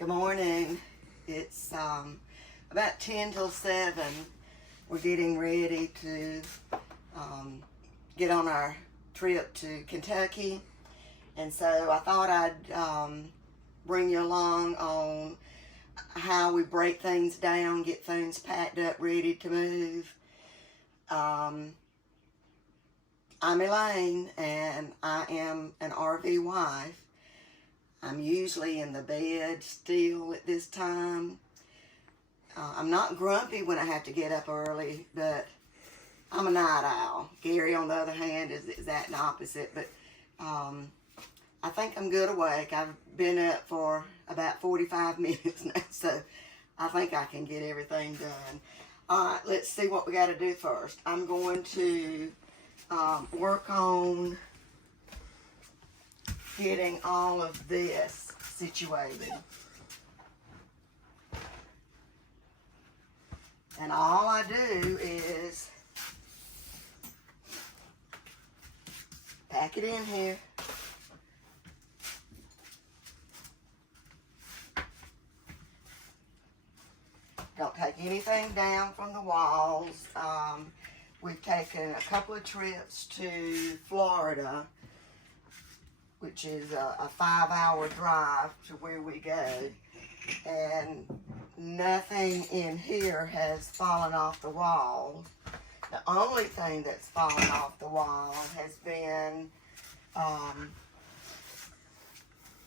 Good morning. It's about 10 till 7. We're getting ready to get on our trip to Kentucky. And so I thought I'd bring you along on how we break things down, get things packed up, ready to move. I'm Elaine, and I am an RV wife. I'm usually in the bed still at this time. I'm not grumpy when I have to get up early, but I'm a night owl. Gary, on the other hand, is exact opposite, but I think I'm good awake. I've been up for about 45 minutes now, so I think I can get everything done. All right, let's see what we got to do first. I'm going to work on getting all of this situated. And all I do is pack it in here. Don't take anything down from the walls. We've taken a couple of trips to Florida, which is a 5-hour drive to where we go, and nothing in here has fallen off the wall. The only thing that's fallen off the wall has been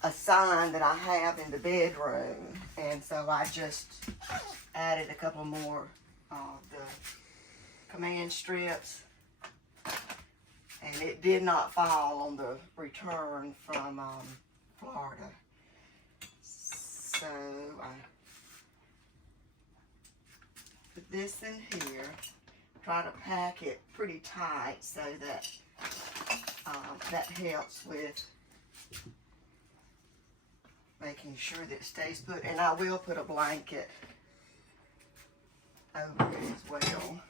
a sign that I have in the bedroom, and so I just added a couple more of the command strips. And it did not fall on the return from Florida. So I put this in here, try to pack it pretty tight so that that helps with making sure that it stays put. And I will put a blanket over it as well.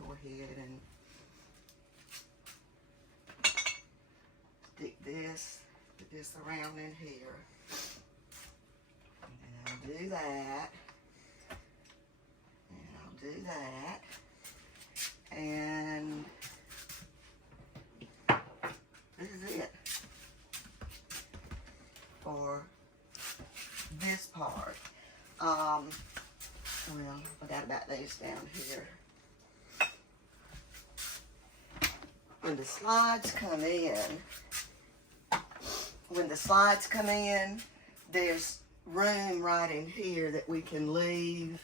Go ahead and stick this, put this around in here, and I'll do that, and I'll do that, and this is it for this part. Well, I got about these down here. When the slides come in, there's room right in here that we can leave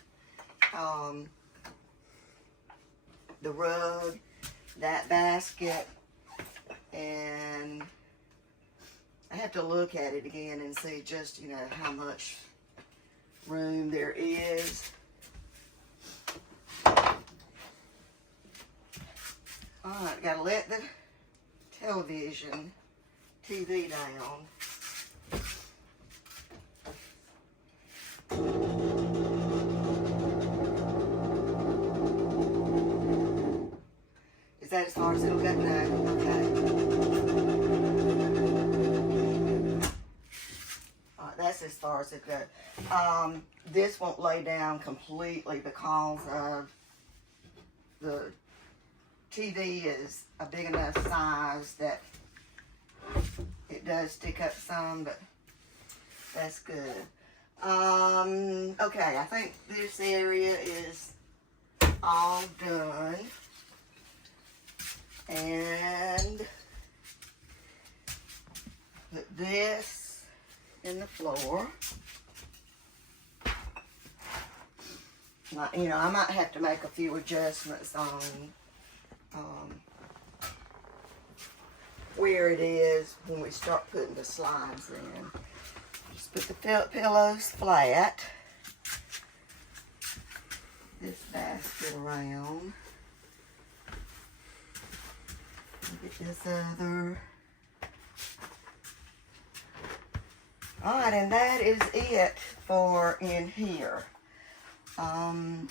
the rug, that basket, and I have to look at it again and see just, how much room there is. All right, gotta let the TV down. Is that as far as it'll go? No, okay. All right, that's as far as it goes. This won't lay down completely because of the TV is a big enough size that it does stick up some, but that's good. Okay, I think this area is all done. And put this in the floor. I might have to make a few adjustments on where it is when we start putting the slides in. Just put the pillows flat. This basket around. Look at this other. Alright, and that is it for in here. I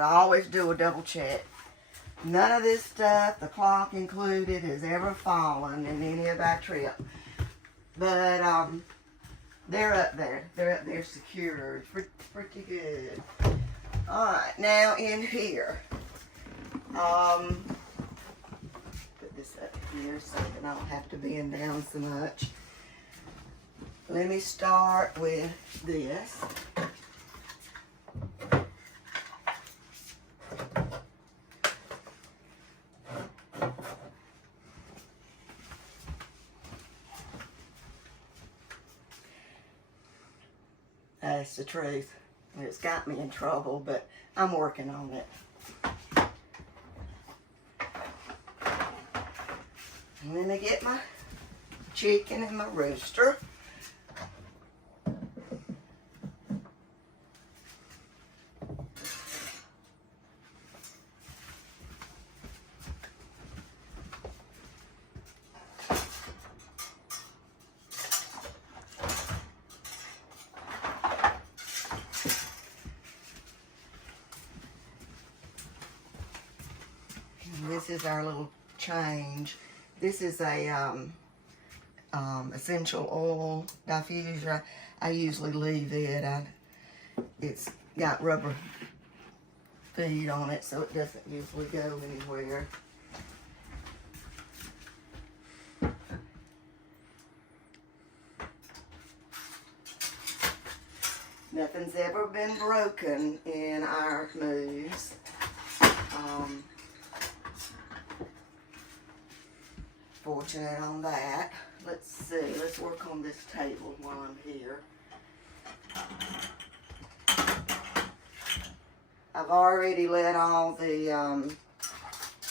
always do a double check. None of this stuff, the clock included, has ever fallen in any of our trips. But They're up there. They're up there secured. Pretty good. Alright, now in here. Put this up here so that I don't have to bend down so much. Let me start with this. That's the truth. It's got me in trouble, but I'm working on it. And then I get my chicken and my rooster. This is our little change. This is a essential oil diffuser. I usually leave it. It's got rubber feet on it, so it doesn't usually go anywhere. Nothing's ever been broken in our moves. Fortunate on that. Let's see. Let's work on this table while I'm here. I've already let all the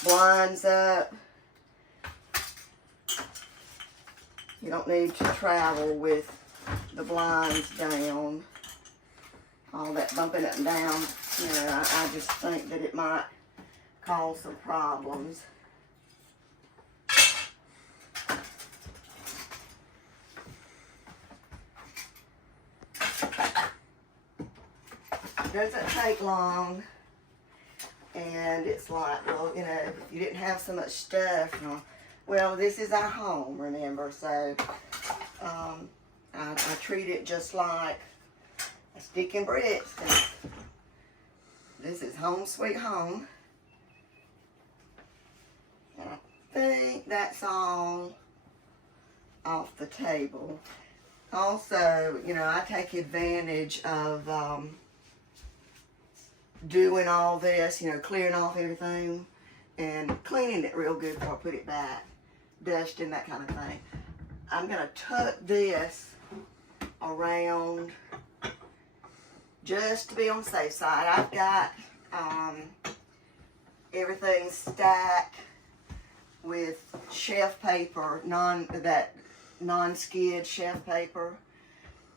blinds up. You don't need to travel with the blinds down. All that bumping up and down. You know, I just think that it might cause some problems. Doesn't take long, and it's like, well, you know, if you didn't have so much stuff, you know, well, this is our home, remember, so I treat it just like a stick and bricks. This is home sweet home, and I think that's all off the table. Also, you know, I take advantage of doing all this, you know, clearing off everything and cleaning it real good before I put it back, dusting, that kind of thing. I'm going to tuck this around just to be on the safe side. I've got everything stacked with shelf paper, non-skid shelf paper,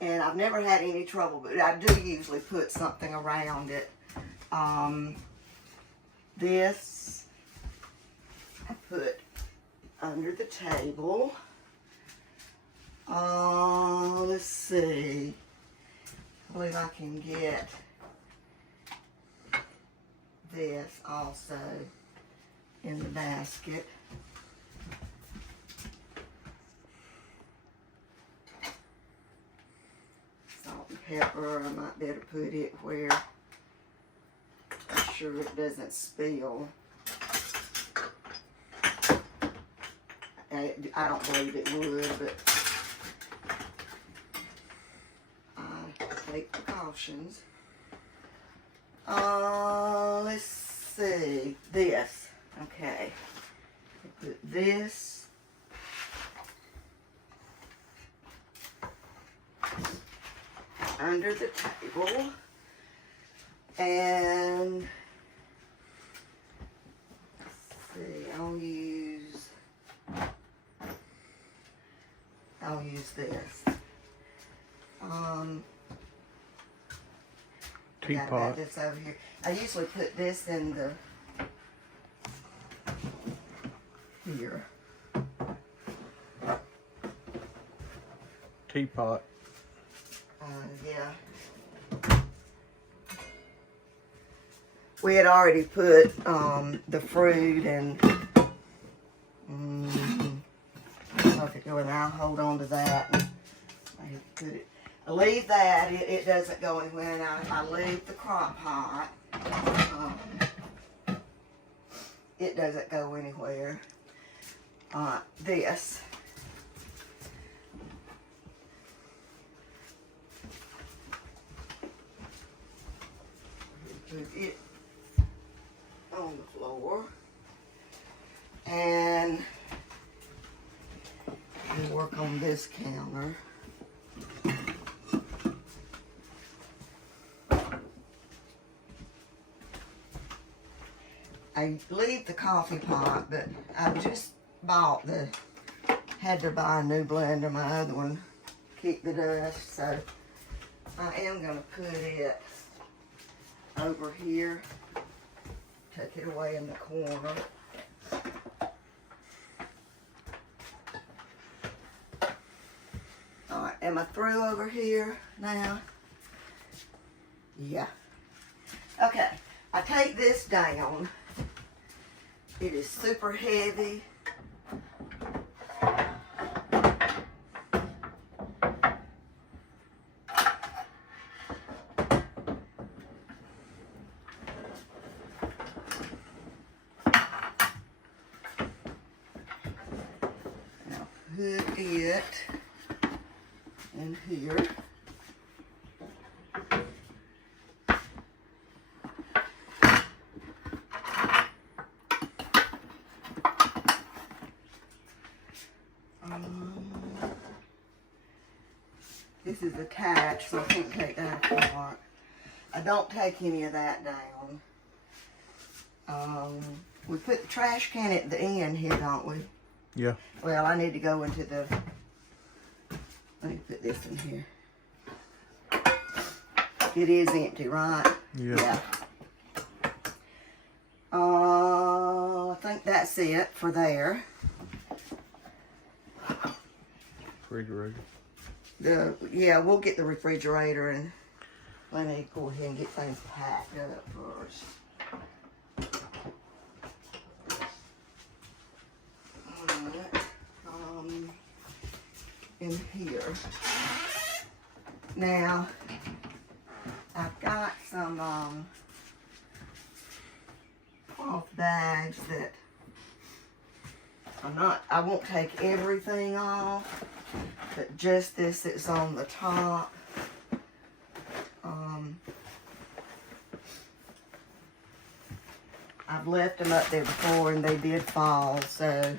and I've never had any trouble, but I do usually put something around it. This I put under the table. Let's see. I believe I can get this also in the basket. Salt and pepper, I might better put it where I'm sure it doesn't spill. I don't believe it would, but I take precautions. Let's see. This. Okay. Put this under the table. And let's see, I'll use this. Teapot. This over here. I usually put this in the here. Teapot. Yeah. We had already put the fruit and I don't know if it go in there. I'll hold on to that. And I put it. I leave that, it doesn't go anywhere. Now if I leave the crock pot, it doesn't go anywhere. This. Put it on the floor. And we'll work on this counter. I leave the coffee pot, but I just had to buy a new blender. My other one kicked the dust, so I am gonna put it over here. Tuck it away in the corner. Alright, am I through over here now? Yeah. Okay, I take this down. It is super heavy. Now put it in here. This is attached, so I can't take that apart. I don't take any of that down. We put the trash can at the end here, don't we? Yeah. Well, I need to go into the... Let me put this in here. It is empty, right? Yeah. I think that's it for there. Refrigerator. Yeah, we'll get the refrigerator, and let me go ahead and get things packed up first. Alright, in here. Now, I've got some cloth bags that I won't take everything off, but just this that's on the top. I've left them up there before and they did fall, so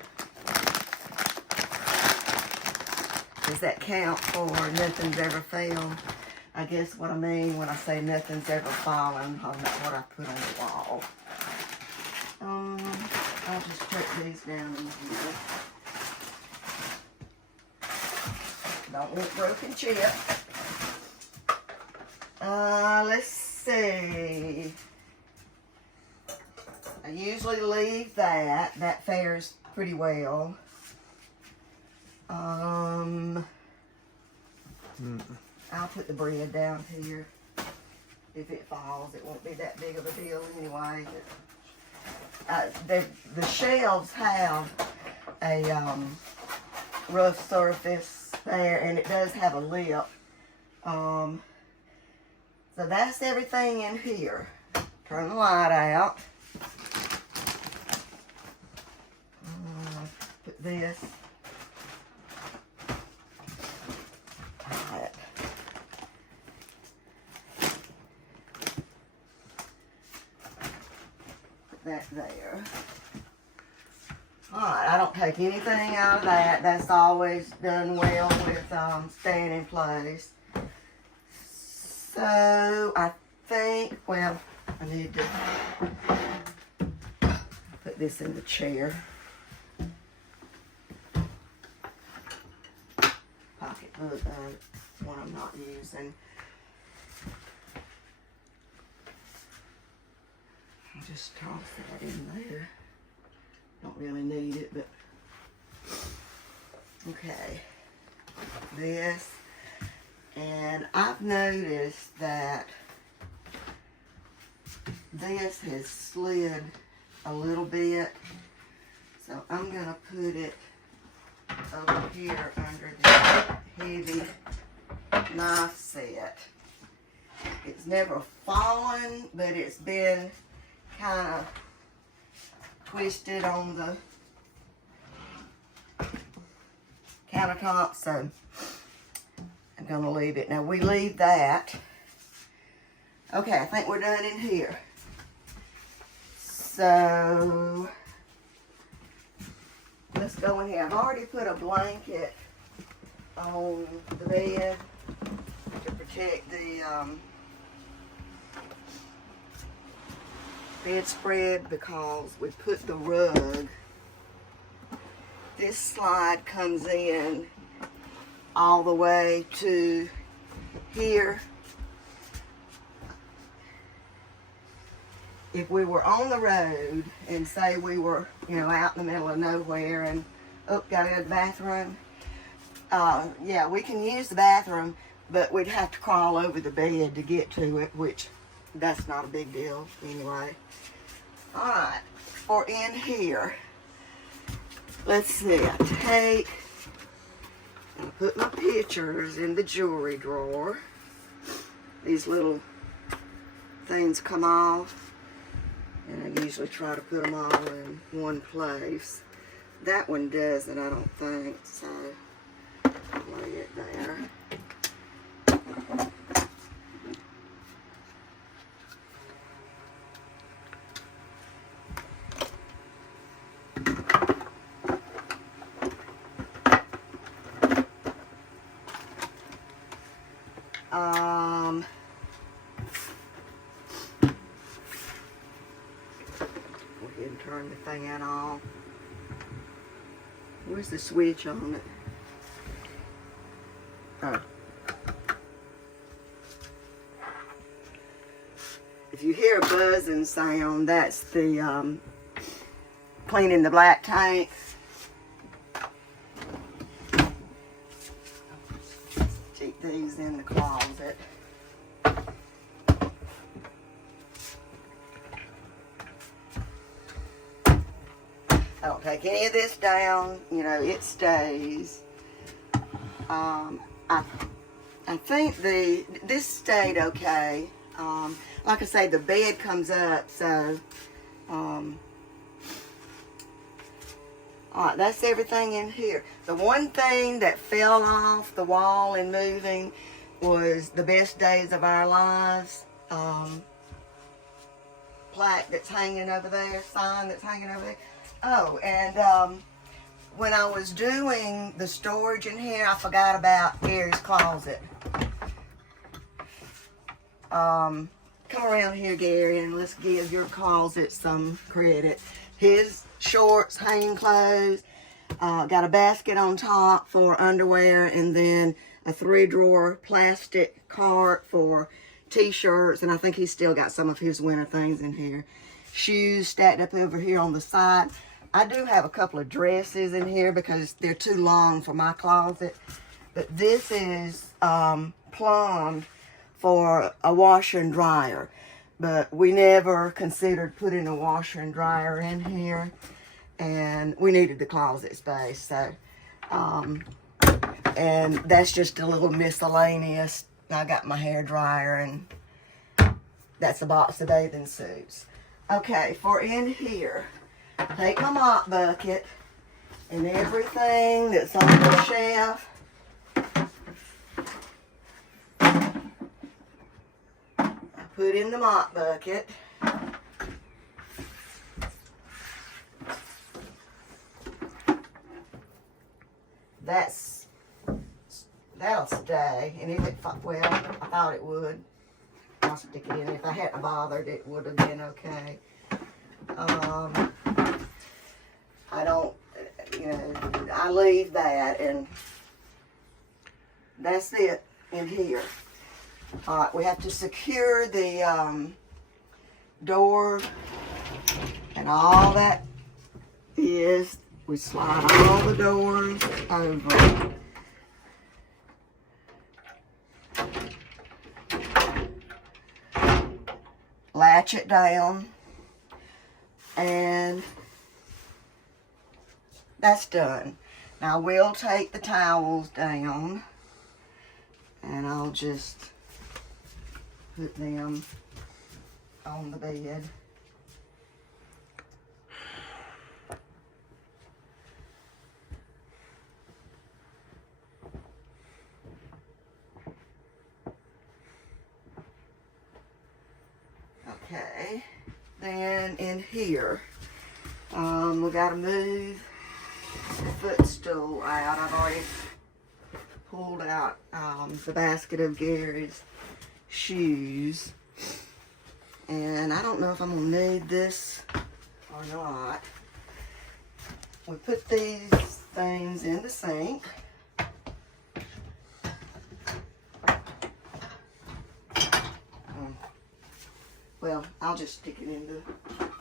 does that count for nothing's ever failed? I guess what I mean when I say nothing's ever fallen, on what I put on the wall. I'll just put these down in here. Don't want broken chip. Let's see. I usually leave that. That fares pretty well. I'll put the bread down here. If it falls, it won't be that big of a deal anyway. The shelves have a rough surface there, and it does have a lip. So that's everything in here. Turn the light out. Put this. Alright. Put that there. Alright, I don't take anything out of that. That's always done well with staying in place. So, I think, well, I need to put this in the chair. Pocketbook, one I'm not using. I'll just toss that in there. Don't really need it, but okay. This, and I've noticed that this has slid a little bit, so I'm gonna put it over here under the heavy knife set. It's never fallen, but it's been kind of twisted on the countertop, so I'm gonna leave it. Now we leave that. Okay, I think we're done in here. So let's go in here. I've already put a blanket on the bed to protect the bedspread because we put the rug. This slide comes in all the way to here. If we were on the road and say we were, you know, out in the middle of nowhere and, oh, gotta go to the bathroom. Yeah, we can use the bathroom, but we'd have to crawl over the bed to get to it, which that's not a big deal anyway. All right, for in here, let's see, I take and put my pictures in the jewelry drawer. These little things come off, and I usually try to put them all in one place. That one doesn't, I don't think, so I'll lay it there. Go ahead and turn the fan on. Where's the switch on it? Oh. If you hear a buzzing sound, that's the cleaning the black tank. Keep these in the closet. I don't take any of this down, you know, it stays. I think this stayed okay. Like I say, the bed comes up, so, all right, that's everything in here. The one thing that fell off the wall in moving was the best days of our lives plaque that's hanging over there, sign that's hanging over there. Oh, and when I was doing the storage in here, I forgot about Gary's closet. Come around here, Gary, and let's give your closet some credit. His shorts, hanging clothes, got a basket on top for underwear, and then a 3-drawer plastic cart for t-shirts, and I think he's still got some of his winter things in here. Shoes stacked up over here on the side. I do have a couple of dresses in here because they're too long for my closet, but this is plumbed for a washer and dryer, but we never considered putting a washer and dryer in here, and we needed the closet space, so and that's just a little miscellaneous. I got my hair dryer, and that's a box of bathing suits. Okay, for in here, take my mop bucket and everything that's on the shelf. I put in the mop bucket. That'll stay, and if it, well, I thought it would. I'll stick it in. If I hadn't bothered, it would have been okay. I don't, you know, I leave that, and that's it in here. All right, we have to secure the door, and all that is, we slide all the doors over. Latch it down, and that's done. Now we'll take the towels down. And I'll just put them on the bed. Okay, then in here, we gotta move the footstool out. I've already pulled out the basket of Gary's shoes. And I don't know if I'm gonna need this or not. We put these things in the sink. Well, I'll just stick it in the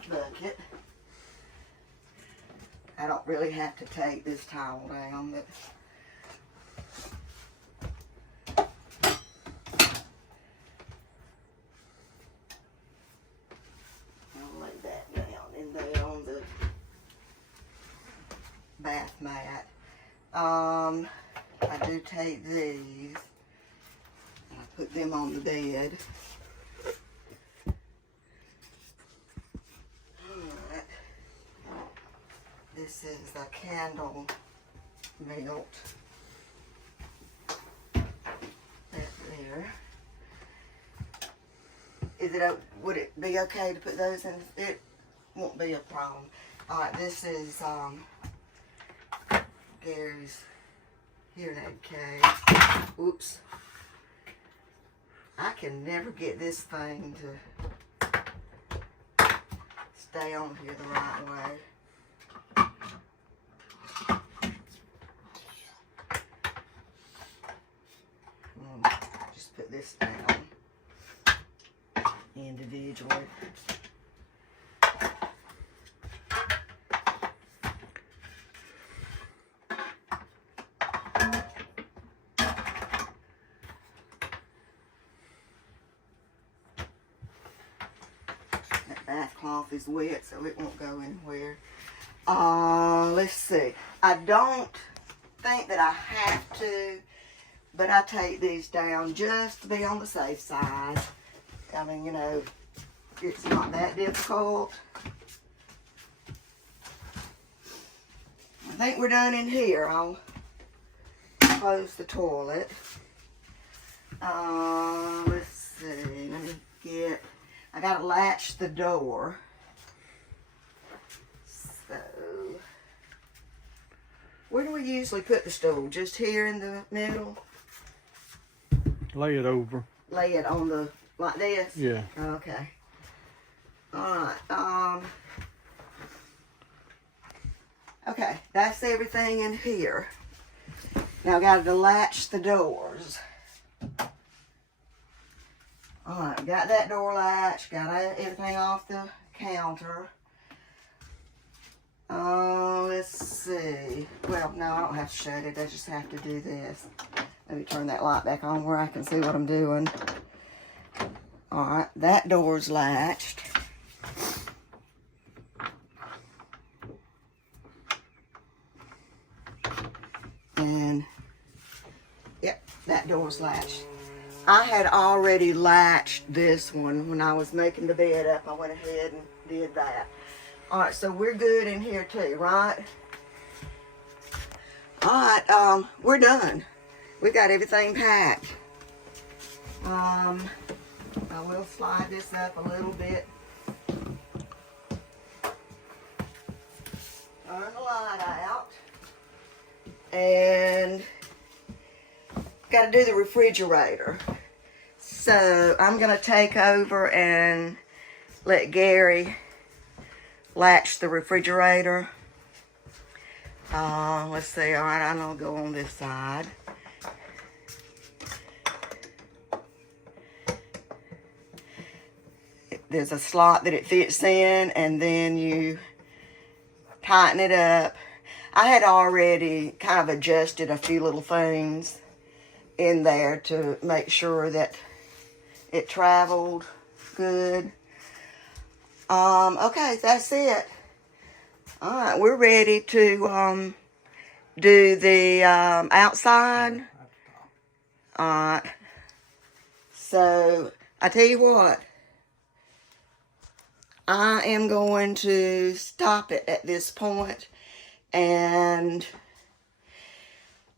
bucket. I don't really have to take this towel down, but I'll lay that down in there on the bath mat. I do take these and I put them on the bed. Alright. This is the candle melt. That there. Would it be okay to put those in? It won't be a problem. Alright, this is Gary's hearing aid case. Oops. I can never get this thing to stay on here the right way. Just put this down individually. That bath cloth is wet, so it won't go anywhere. Let's see. I don't think that I have to, but I take these down just to be on the safe side. I mean, you know, it's not that difficult. I think we're done in here. I'll close the toilet. Let's see. Let me get, I gotta latch the door. So, where do we usually put the stool? Just here in the middle? Lay it over. Lay it on the, like this? Yeah. Okay. Alright, okay, that's everything in here. Now I gotta latch the doors. Alright, got that door latched, got everything off the counter. Let's see. Well, no, I don't have to shut it, I just have to do this. Let me turn that light back on where I can see what I'm doing. Alright, that door's latched. And, yep, that door's latched. I had already latched this one when I was making the bed up. I went ahead and did that. Alright, so we're good in here too, right? Alright, we're done. We got everything packed. I will slide this up a little bit. Turn the light out. And got to do the refrigerator. So I'm going to take over and let Gary latch the refrigerator. Let's see. All right, I'm going to go on this side. There's a slot that it fits in, and then you tighten it up. I had already kind of adjusted a few little things in there to make sure that it traveled good. Okay, that's it. All right, we're ready to do the outside. Alright. So, I tell you what. I am going to stop it at this point and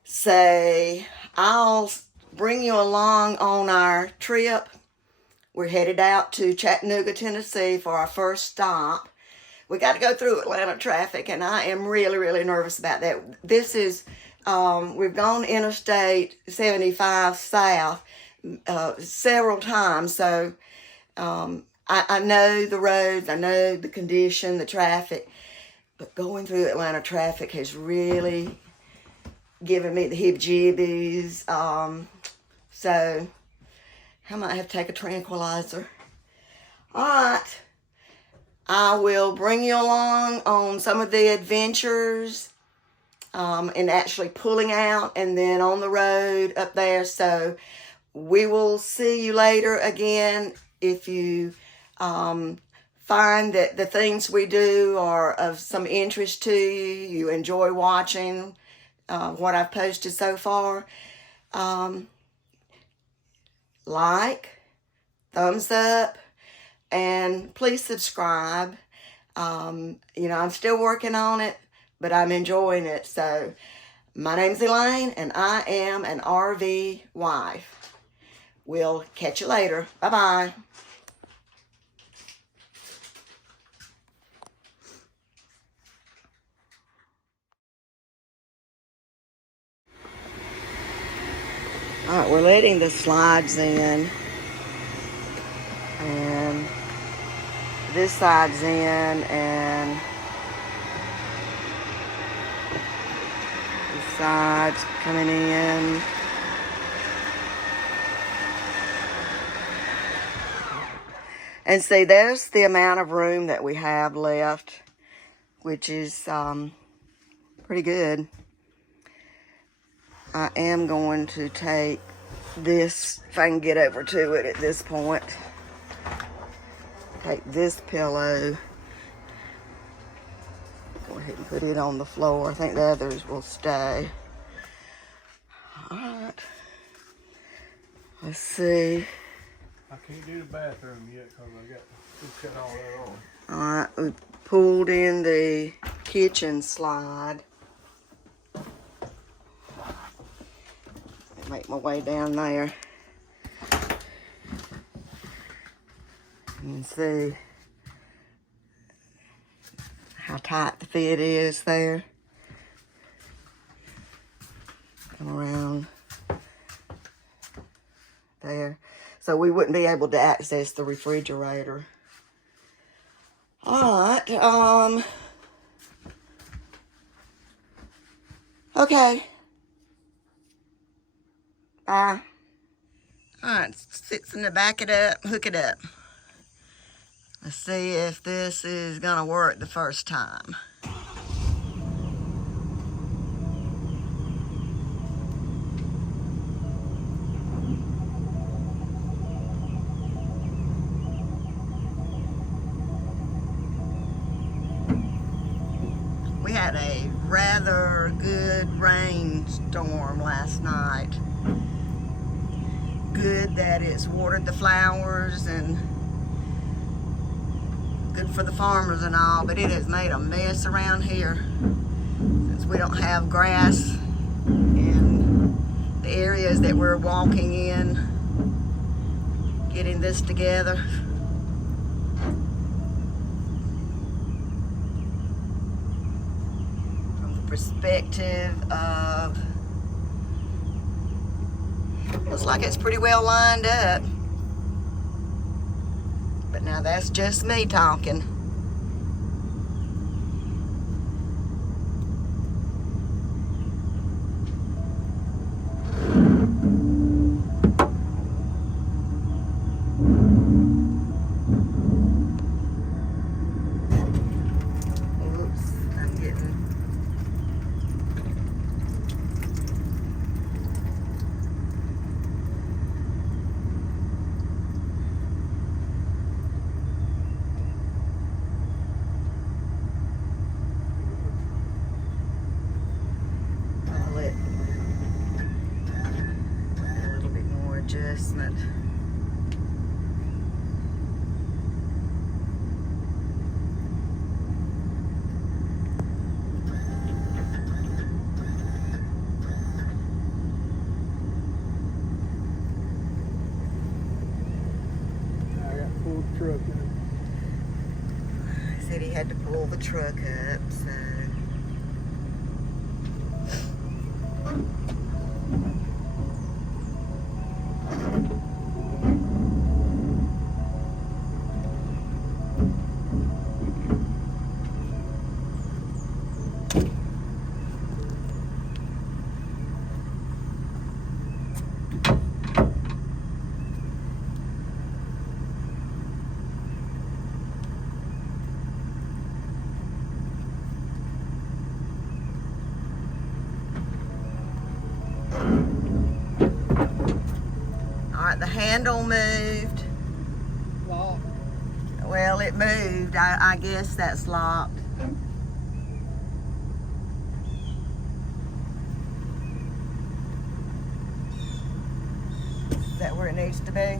say I'll bring you along on our trip. We're headed out to Chattanooga, Tennessee for our first stop. We got to go through Atlanta traffic, and I am really, really nervous about that. This is, we've gone Interstate 75 south several times, so I know the roads, I know the condition, the traffic, but going through Atlanta traffic has really given me the heebie-jeebies. So I might have to take a tranquilizer. All right. I will bring you along on some of the adventures and actually pulling out and then on the road up there. So we will see you later again. If you find that the things we do are of some interest to you, you enjoy watching what I've posted so far, like, thumbs up, and please subscribe. You know, I'm still working on it, but I'm enjoying it. So my name's Elaine, and I am an RV wife. We'll catch you later. Bye-bye. All right, we're letting the slides in, and this side's in, and this side's coming in. And see, there's the amount of room that we have left, which is pretty good. I am going to take this, if I can get over to it at this point, take this pillow, go ahead and put it on the floor. I think the others will stay. All right. Let's see. I can't do the bathroom yet because I got to cut all that off. All right, we pulled in the kitchen slide. Make my way down there. You can see how tight the fit is there. Come around there. So we wouldn't be able to access the refrigerator. All right. Okay. Bye. All right, fixing to back it up, hook it up. Let's see if this is gonna work the first time. We had a rather good rainstorm last night. Good that it's watered the flowers and good for the farmers and all, but it has made a mess around here since we don't have grass in the areas that we're walking in, getting this together. From the perspective of, looks like it's pretty well lined up. But now that's just me talking. Oops, I'm getting... adjustment. I got to pull the truck in. He said he had to pull the truck up, so. Alright, the handle moved. Lock. Well, it moved. I guess that's locked. Is that where it needs to be?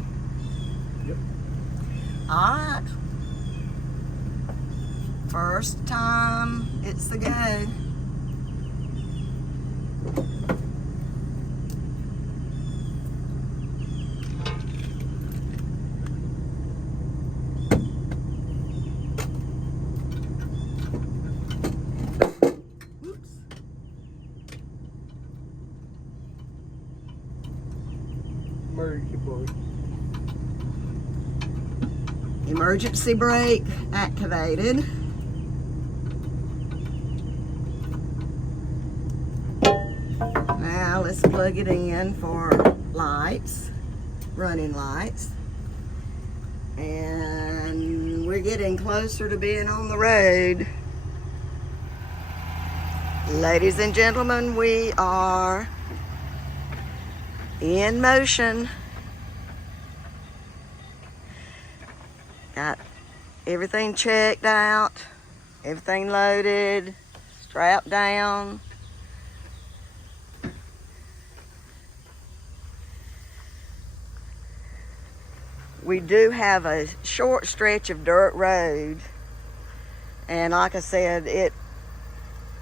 Yep. Alright. First time, it's the go. Emergency brake. Emergency brake activated. Now let's plug it in for lights, running lights. And we're getting closer to being on the road. Ladies and gentlemen, we are in motion. Got everything checked out, everything loaded, strapped down. We do have a short stretch of dirt road, and like I said, it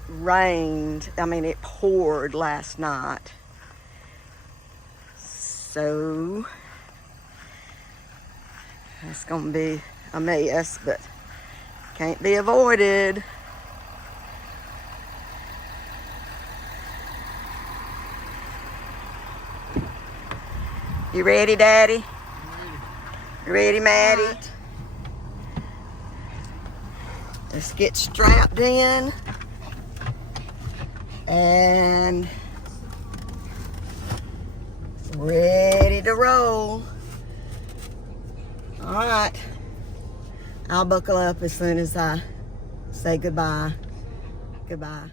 rained. I mean, it poured last night. So it's gonna be a mess, but can't be avoided. You ready, Daddy? You ready, Maddie? Let's get strapped in and ready to roll. All right, I'll buckle up as soon as I say goodbye. Goodbye.